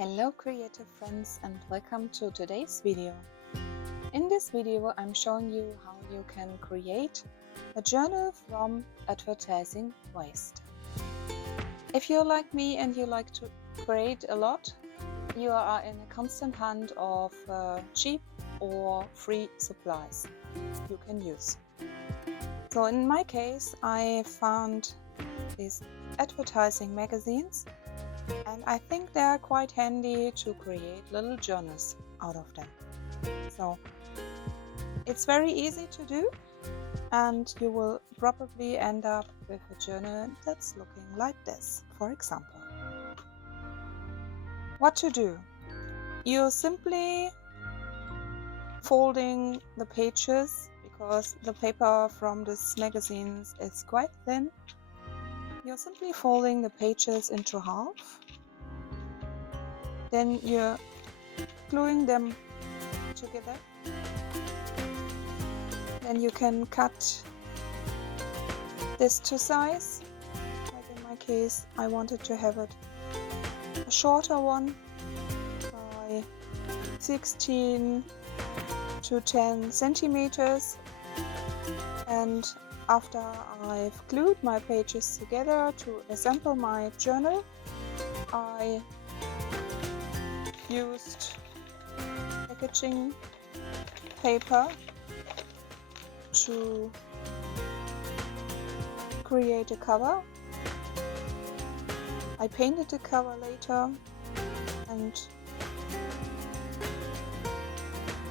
Hello creative friends and welcome to today's video. In this video I'm showing you how you can create a journal from advertising waste. If you're like me and you like to create a lot, you are in a constant hunt of cheap or free supplies you can use. So in my case I found these advertising magazines, and I think they are quite handy to create little journals out of them. So it's very easy to do, and you will probably end up with a journal that's looking like this, for example. What to do? You're simply folding the pages, because the paper from these magazines is quite thin. You're simply folding the pages into half. Then you're gluing them together. Then you can cut this to size. Like in my case, I wanted to have it a shorter one by 16 to 10 centimeters. And after I've glued my pages together to assemble my journal, I used packaging paper to create a cover. I painted the cover later, and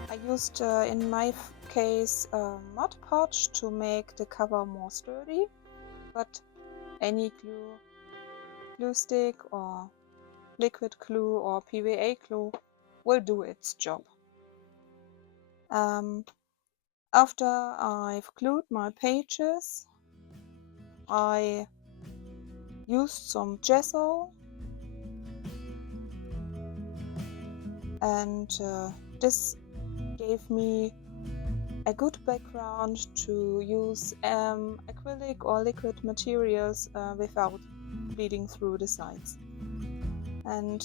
I used in my case Mod Podge to make the cover more sturdy, but any glue stick or liquid glue or PVA glue will do its job. After I've glued my pages, I used some gesso, and this gave me a good background to use acrylic or liquid materials without bleeding through the sides. And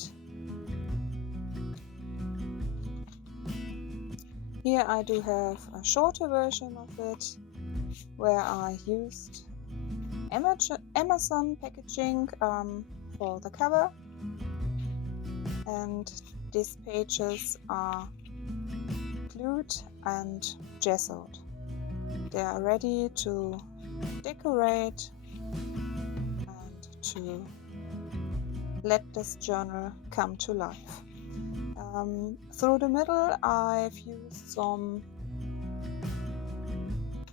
here I do have a shorter version of it, where I used Amazon packaging for the cover, and these pages are glued and gessoed. They are ready to decorate and to let this journal come to life. Through the middle I've used some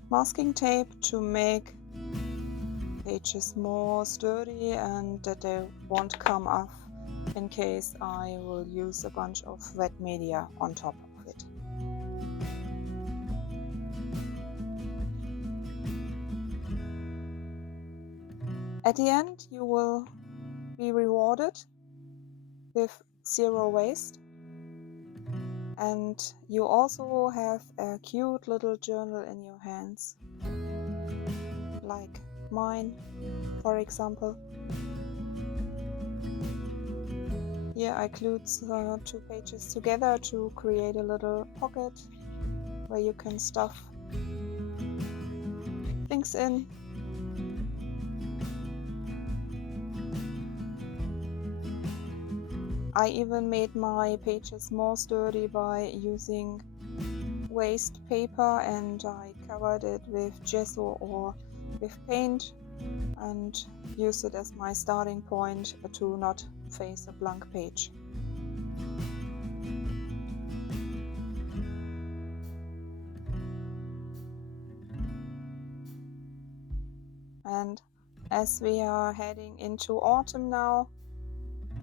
masking tape to make pages more sturdy and that they won't come off in case I will use a bunch of wet media on top of it. At the end you will be rewarded with zero waste, and you also have a cute little journal in your hands, like mine, for example. Here I glued two pages together to create a little pocket where you can stuff things in. I even made my pages more sturdy by using waste paper, and I covered it with gesso or with paint and used it as my starting point to not face a blank page. And as we are heading into autumn now,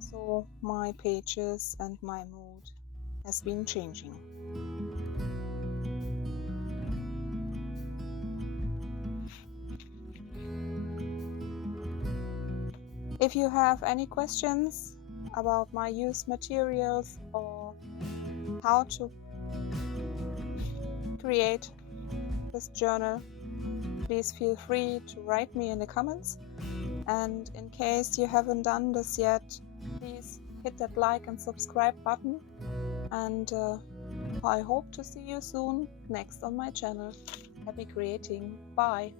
so my pages and my mood has been changing. If you have any questions about my used materials or how to create this journal, please feel free to write me in the comments. And in case you haven't done this yet, please hit that like and subscribe button, and I hope to see you soon next on my channel. Happy creating. Bye.